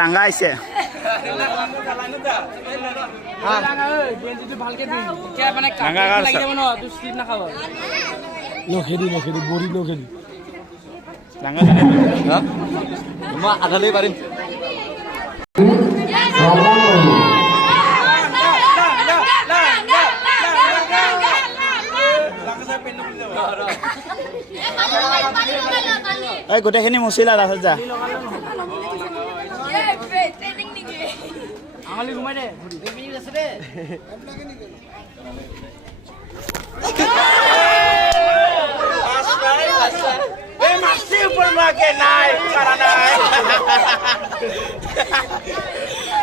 লাংগা আইছে আধালে পাৰিম গোটেইখিনি মুচিলা তাৰপিছত যা আঙুলি ঘুমাই দে আছে দে মাছি উপর মাকে নাই পারা নাই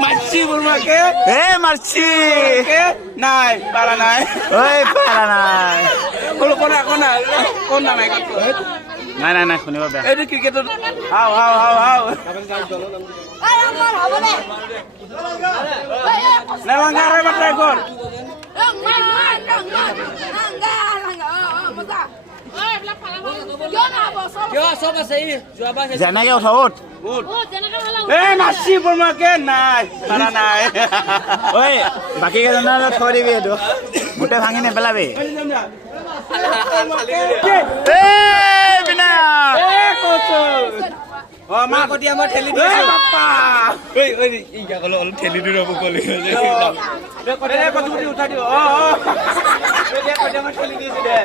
মাছি উপর মাকে মারছি নাই পারা নাই ওই পারা নাই কোন না নাই নাই নাই নাই শুনিব বেয়া এই ক্ৰিকেটৰ হাও হাও হাও হাও নেলাঙ্গাৰে বাটাই কৰ যেনেকে উঠা উঠ মাছি বৰমাকে নাই পাৰা নাই ঐ বাকী কেইজনৰ থৈ দিবি এইটো গোটেই ভাঙি নেপেলাবি মা কতিয়া মই ঠেলি দিছো অলপ ঠেলি দি ৰব কলি উঠাই দিওঁ মই ঠেলি দিছো দে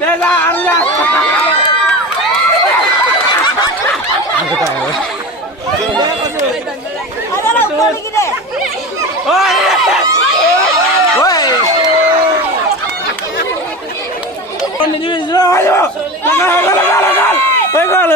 যা আৰু যা হৈ গ'ল